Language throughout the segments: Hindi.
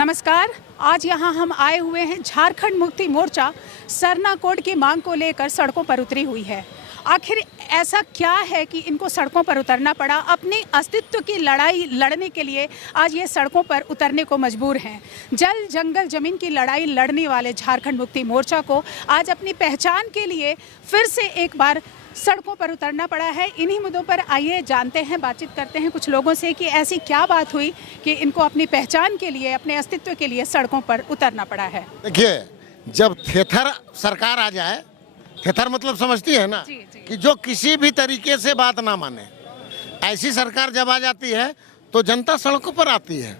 नमस्कार। आज यहाँ हम आए हुए हैं। झारखंड मुक्ति मोर्चा सरना कोड की मांग को लेकर सड़कों पर उतरी हुई है। आखिर ऐसा क्या है कि इनको सड़कों पर उतरना पड़ा? अपने अस्तित्व की लड़ाई लड़ने के लिए आज ये सड़कों पर उतरने को मजबूर हैं। जल जंगल जमीन की लड़ाई लड़ने वाले झारखंड मुक्ति मोर्चा को आज अपनी पहचान के लिए फिर से एक बार सड़कों पर उतरना पड़ा है। इन्हीं मुद्दों पर आइए जानते हैं, बातचीत करते हैं कुछ लोगों से कि ऐसी क्या बात हुई कि इनको अपनी पहचान के लिए, अपने अस्तित्व के लिए सड़कों पर उतरना पड़ा है। देखिए, जब थेथर सरकार आ जाए, थेथर मतलब समझती है ना, जी। कि जो किसी भी तरीके से बात ना माने, ऐसी सरकार जब आ जाती है तो जनता सड़कों पर आती है।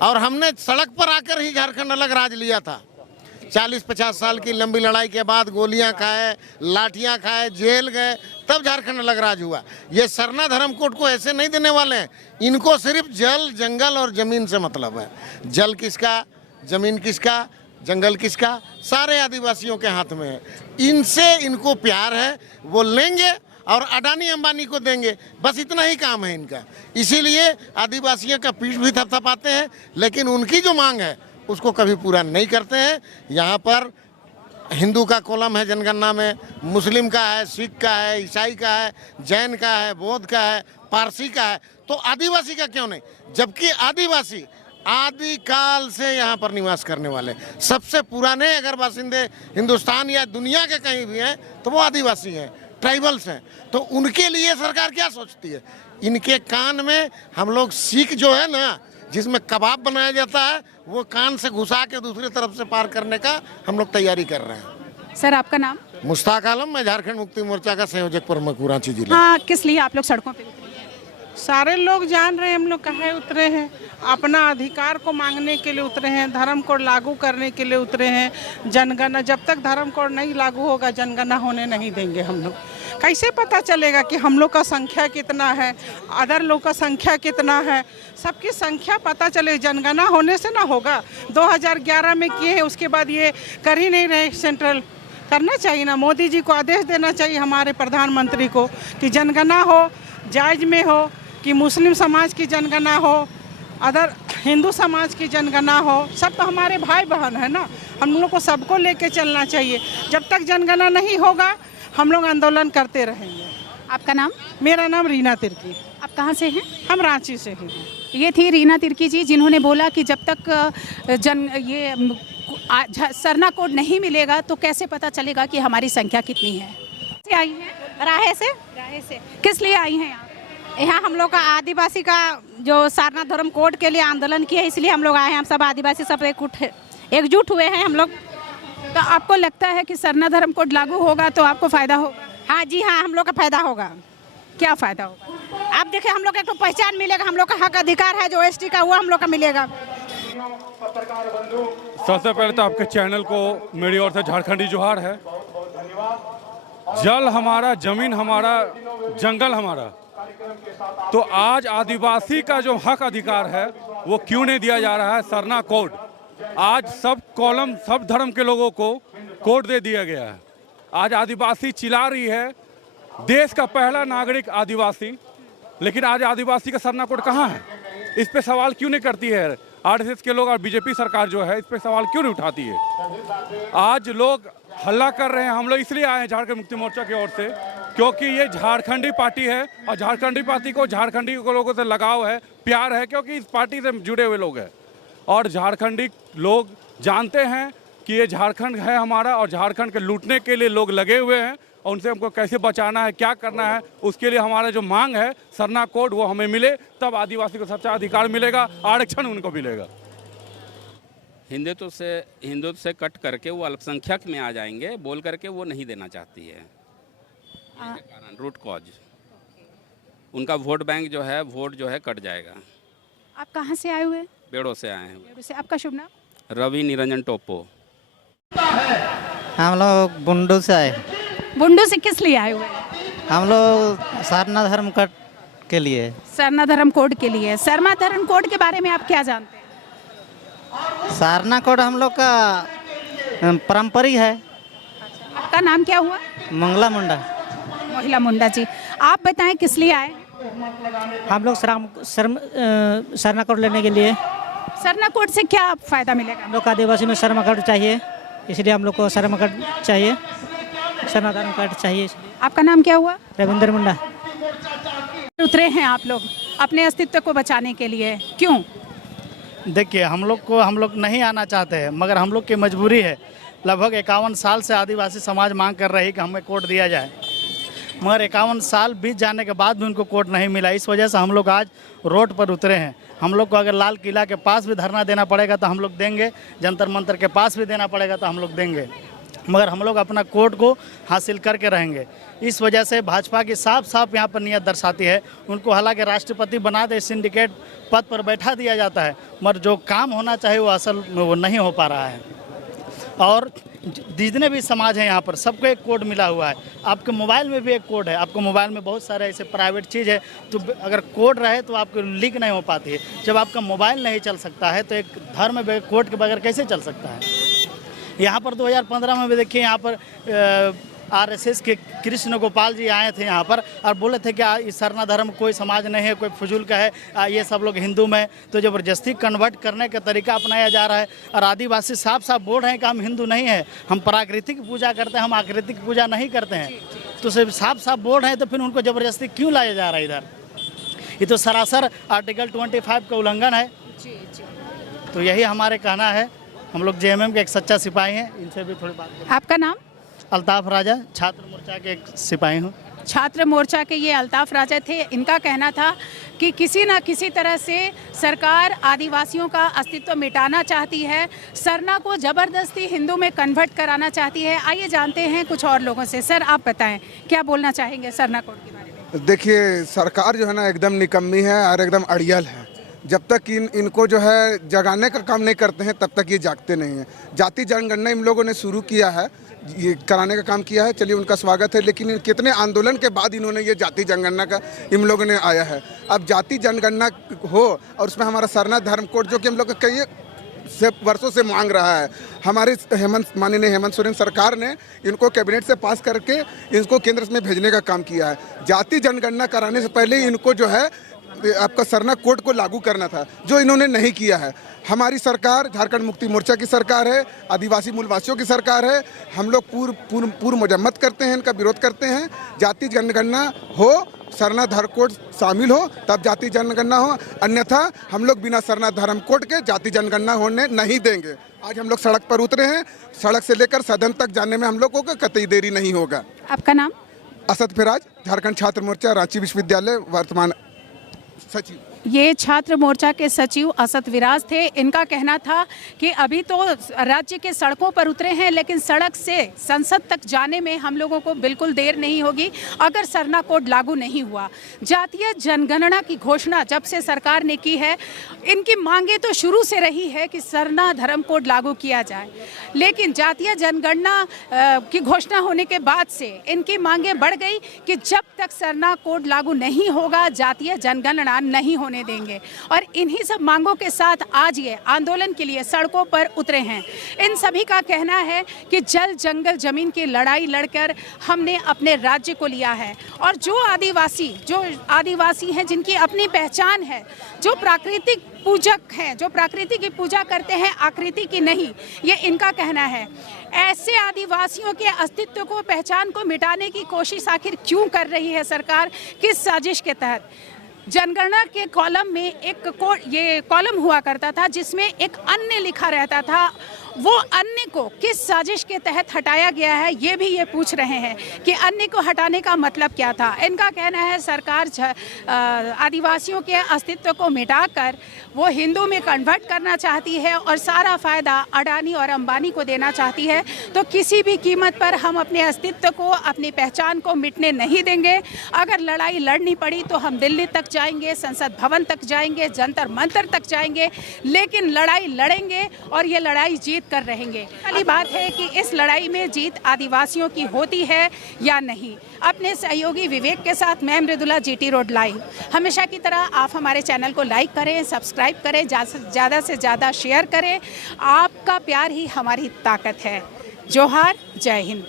और हमने सड़क पर आकर ही झारखंड अलग राज लिया था। 40-50 साल की लंबी लड़ाई के बाद गोलियां खाए, लाठियां खाए, जेल गए, तब झारखंड अलग राज हुआ। ये सरना धर्म कोड को ऐसे नहीं देने वाले हैं। इनको सिर्फ जल, जंगल और जमीन से मतलब है। जल किसका, जमीन किसका, जंगल किसका, सारे आदिवासियों के हाथ में है। इनसे इनको प्यार है, वो लेंगे और अडानी अंबानी को देंगे, बस इतना ही काम है इनका। इसीलिए आदिवासियों का पीठ भी थपथपाते हैं, लेकिन उनकी जो मांग है उसको कभी पूरा नहीं करते हैं। यहाँ पर हिंदू का कॉलम है जनगणना में, मुस्लिम का है, सिख का है, ईसाई का है, जैन का है, बौद्ध का है, पारसी का है, तो आदिवासी का क्यों नहीं? जबकि आदिवासी आदिकाल से यहाँ पर निवास करने वाले सबसे पुराने अगर बासिंदे हिंदुस्तान या दुनिया के कहीं भी हैं तो वो आदिवासी हैं, ट्राइबल्स हैं। तो उनके लिए सरकार क्या सोचती है? इनके कान में हम लोग सीख जो है ना, जिसमें कबाब बनाया जाता है, वो कान से घुसा के दूसरी तरफ से पार करने का हम लोग तैयारी कर रहे हैं। सर, आपका नाम? मुश्ताक आलम, मैं झारखंड मुक्ति मोर्चा का संयोजक प्रमुख रांची जिला। हाँ, किस लिए आप लोग सड़कों पे उतरे? सारे लोग जान रहे हैं हम लोग कहाँ उतरे हैं। अपना अधिकार को मांगने के लिए उतरे हैं, धर्म कोड लागू करने के लिए उतरे हैं। जनगणना, जब तक धर्म कोड नहीं लागू होगा जनगणना होने नहीं देंगे हम लोग। कैसे पता चलेगा कि हम लोग का संख्या कितना है, अदर लोग का संख्या कितना है? सबकी संख्या पता चले, जनगणना होने से ना होगा। 2011 में किए हैं, उसके बाद ये कर ही नहीं रहे। सेंट्रल करना चाहिए ना, मोदी जी को आदेश देना चाहिए हमारे प्रधानमंत्री को कि जनगणना हो, जायज में हो, कि मुस्लिम समाज की जनगणना हो, अदर हिंदू समाज की जनगणना हो। सब तो हमारे भाई बहन है ना, हम लोग को सबको लेके चलना चाहिए। जब तक जनगणना नहीं होगा हम लोग आंदोलन करते रहेंगे। आपका नाम? मेरा नाम रीना तिर्की। आप कहाँ से हैं? हम रांची से ही हैं। ये थी रीना तिर्की जी, जिन्होंने बोला कि जब तक सरना कोड नहीं मिलेगा तो कैसे पता चलेगा कि हमारी संख्या कितनी है। से आई हैं? राहे से। राहे से। किस लिए आई हैं यहाँ? यहाँ हम लोग का आदिवासी का जो सरना धर्म कोड के लिए आंदोलन किया है, इसलिए हम लोग आए हैं। हम सब आदिवासी सब एकजुट हुए हैं हम लोग। तो आपको लगता है कि सरना धर्म कोड लागू होगा तो आपको फायदा होगा? हाँ जी हाँ, हम लोग का फायदा होगा। क्या फायदा होगा? आप देखिए, हम लोग का एक तो पहचान मिलेगा, हम लोग का हक अधिकार है जो एसटी का, वो हम लोग का मिलेगा। सबसे पहले तो आपके चैनल को मेरी ओर से झारखंडी जोहार है। जल हमारा, जमीन हमारा, जंगल हमारा, तो आज आदिवासी का जो हक अधिकार है वो क्यों नहीं दिया जा रहा है? सरना कोड, आज सब कॉलम, सब धर्म के लोगों को कोड दे दिया गया है। आज आदिवासी चिल्ला रही है, देश का पहला नागरिक आदिवासी, लेकिन आज आदिवासी का सरना कोड कहाँ है? इस पे सवाल क्यों नहीं करती है आरएसएस के लोग और बीजेपी सरकार जो है, इस पे सवाल क्यों नहीं उठाती है? आज लोग हल्ला कर रहे हैं। हम लोग इसलिए आए हैं झारखंड मुक्ति मोर्चा की ओर से क्योंकि ये झारखंडी पार्टी है और झारखंडी पार्टी को झारखंडी के लोगों से लगाव है, प्यार है, क्योंकि इस पार्टी से जुड़े हुए लोग हैं। और झारखंडी लोग जानते हैं कि ये झारखंड है हमारा और झारखंड के लूटने के लिए लोग लगे हुए हैं और उनसे हमको कैसे बचाना है, क्या करना है, उसके लिए हमारा जो मांग है सरना कोड वो हमें मिले, तब आदिवासी को सच्चा अधिकार मिलेगा, आरक्षण उनको मिलेगा। हिंदुत्व से कट करके वो अल्पसंख्यक में आ जाएंगे बोल करके वो नहीं देना चाहती है। कारण रूट कॉज, उनका वोट बैंक जो है, वोट जो है कट जाएगा। आप कहाँ से आए हुए? बेड़ों से आए हैं। बेड़ों से। आपका शुभ नाम? रवि निरंजन टोप्पो। हम लोग बुंडू से आए। बुंडू से किस लिए आए हुए? हम लोग सरना धर्म कोड के लिए। सरना धर्म कोड के लिए। सरना धर्म कोड के बारे में आप क्या जानते हैं? सरना कोड हम लोग का पारंपरिक है। आपका नाम क्या हुआ? मंगला मुंडा। महिला मुंडा जी, आप बताएं किस लिए आए? हम लोग सरना कोड लेने के लिए। सरना कोड से क्या फायदा मिलेगा? हम लोग को आदिवासी में श्रम कार्ड चाहिए, इसलिए हम लोग को श्रम कार्ड चाहिए, सरना धर्म कार्ड चाहिए। आपका नाम क्या हुआ? रविंदर मुंडा। उतरे हैं आप लोग अपने अस्तित्व को बचाने के लिए, क्यों? देखिए, हम लोग नहीं आना चाहते हैं, मगर हम लोग की मजबूरी है। लगभग 51 साल से आदिवासी समाज मांग कर रही कि हमें कोड दिया जाए, मगर 51 साल बीत जाने के बाद भी उनको कोड नहीं मिला। इस वजह से हम लोग आज रोड पर उतरे हैं। हम लोग को अगर लाल किला के पास भी धरना देना पड़ेगा तो हम लोग देंगे, जंतर मंतर के पास भी देना पड़ेगा तो हम लोग देंगे, मगर हम लोग अपना कोड को हासिल करके रहेंगे। इस वजह से भाजपा की साफ यहाँ पर नीयत दर्शाती है। उनको हालांकि राष्ट्रपति बना दे, सिंडिकेट पद पर बैठा दिया जाता है, मगर जो काम होना चाहिए वो असल में वो नहीं हो पा रहा है। और जितने भी समाज हैं यहाँ पर सबको एक कोड मिला हुआ है। आपके मोबाइल में भी एक कोड है, आपको मोबाइल में बहुत सारे ऐसे प्राइवेट चीज़ है, तो अगर कोड रहे तो आपको लीक नहीं हो पाती है। जब आपका मोबाइल नहीं चल सकता है तो एक धर्म कोड के बगैर कैसे चल सकता है? यहाँ पर 2015 में भी देखिए, यहाँ पर आरएसएस के कृष्ण गोपाल जी आए थे यहाँ पर और बोले थे कि इस सरना धर्म कोई समाज नहीं है, कोई फजूल का है, ये सब लोग हिंदू में। तो ज़बरदस्ती कन्वर्ट करने का तरीका अपनाया जा रहा है। और आदिवासी साफ बोल रहे हैं कि हम हिंदू नहीं हैं, हम प्राकृतिक पूजा करते हैं, हम आकृतिक पूजा नहीं करते हैं। तो सिर्फ साफ बोल रहे हैं, तो फिर उनको ज़बरदस्ती क्यों लाया जा रहा है इधर? ये तो सरासर आर्टिकल 25 का उल्लंघन है। तो यही हमारे कहना है। हम लोग जेएमएम के एक सच्चा सिपाही हैं, इनसे भी थोड़ी बात करें। आपका नाम? अल्ताफ राजा, छात्र मोर्चा के एक सिपाही हूँ। छात्र मोर्चा के ये अल्ताफ राजा थे। इनका कहना था कि किसी न किसी तरह से सरकार आदिवासियों का अस्तित्व मिटाना चाहती है, सरना को ज़बरदस्ती हिंदू में कन्वर्ट कराना चाहती है। आइए जानते हैं कुछ और लोगों से। सर, आप बताएं क्या बोलना चाहेंगे सरना कोड के बारे में? देखिए, सरकार जो है ना एकदम निकम्मी है और एकदम अड़ियल है। जब तक इनको जो है जगाने का काम नहीं करते हैं तब तक ये जागते नहीं हैं। जाति जनगणना इन लोगों ने शुरू किया है, ये कराने का काम किया है, चलिए उनका स्वागत है। लेकिन कितने आंदोलन के बाद इन्होंने ये जाति जनगणना का इन लोगों ने आया है। अब जाति जनगणना हो और उसमें हमारा सरना धर्म कोड जो कि हम लोग कई से वर्षों से मांग रहा है, हमारे माननीय हेमंत सोरेन सरकार ने इनको कैबिनेट से पास करके इनको केंद्र में भेजने का काम किया है। जाति जनगणना कराने से पहले इनको जो है आपका सरना कोड को लागू करना था, जो इन्होंने नहीं किया है। हमारी सरकार झारखंड मुक्ति मोर्चा की सरकार है, आदिवासी मूलवासियों की सरकार है। हम लोग पूर्ण मजम्मत करते हैं, इनका विरोध करते हैं। जाति जनगणना हो, सरना धर्म कोड शामिल हो, तब जाति जनगणना हो, अन्यथा हम लोग बिना सरना धर्म कोड के जाति जनगणना होने नहीं देंगे। आज हम लोग सड़क पर उतरे हैं, सड़क से लेकर सदन तक जाने में हम लोगों को कतई देरी नहीं होगा। आपका नाम? असद फिराज, झारखंड छात्र मोर्चा, रांची विश्वविद्यालय वर्तमान सचिव। ये छात्र मोर्चा के सचिव असद विराज थे। इनका कहना था कि अभी तो राज्य के सड़कों पर उतरे हैं, लेकिन सड़क से संसद तक जाने में हम लोगों को बिल्कुल देर नहीं होगी अगर सरना कोड लागू नहीं हुआ। जातीय जनगणना की घोषणा जब से सरकार ने की है, इनकी मांगे तो शुरू से रही है कि सरना धर्म कोड लागू किया जाए, लेकिन जातीय जनगणना की घोषणा होने के बाद से इनकी मांगे बढ़ गई कि जब तक सरना कोड लागू नहीं होगा जातीय जनगणना नहीं होने देंगे। और इन्हीं सब मांगों के साथ आज ये आंदोलन के लिए सड़कों पर उतरे हैं। इन सभी का कहना है कि जल जंगल जमीन की लड़ाई लड़कर हमने अपने राज्य को लिया है। और जो आदिवासी हैं जिनकी अपनी पहचान है, जो प्राकृतिक पूजक हैं, जो प्रकृति की पूजा करते हैं, आकृति की नहीं, ये इनका कहना है। ऐसे आदिवासियों के अस्तित्व को, पहचान को मिटाने की कोशिश आखिर क्यों कर रही है सरकार? किस साजिश के तहत? जनगणना के कॉलम में एक ये कॉलम हुआ करता था जिसमें एक अन्य लिखा रहता था, वो अन्य को किस साजिश के तहत हटाया गया है, ये भी ये पूछ रहे हैं कि अन्य को हटाने का मतलब क्या था। इनका कहना है सरकार आदिवासियों के अस्तित्व को मिटाकर वो हिंदू में कन्वर्ट करना चाहती है और सारा फ़ायदा अडानी और अंबानी को देना चाहती है। तो किसी भी कीमत पर हम अपने अस्तित्व को, अपनी पहचान को मिटने नहीं देंगे। अगर लड़ाई लड़नी पड़ी तो हम दिल्ली तक जाएंगे, संसद भवन तक जाएंगे, जंतर मंतर तक जाएंगे, लेकिन लड़ाई लड़ेंगे और ये लड़ाई जीत कर रहेंगे। पहली बात है कि इस लड़ाई में जीत आदिवासियों की होती है या नहीं। अपने सहयोगी विवेक के साथ मैं मृदुला, जीटी रोड लाइव। हमेशा की तरह आप हमारे चैनल को लाइक करें, सब्सक्राइब करें, ज़्यादा से ज़्यादा शेयर करें। आपका प्यार ही हमारी ताकत है। जोहार, जय हिंद।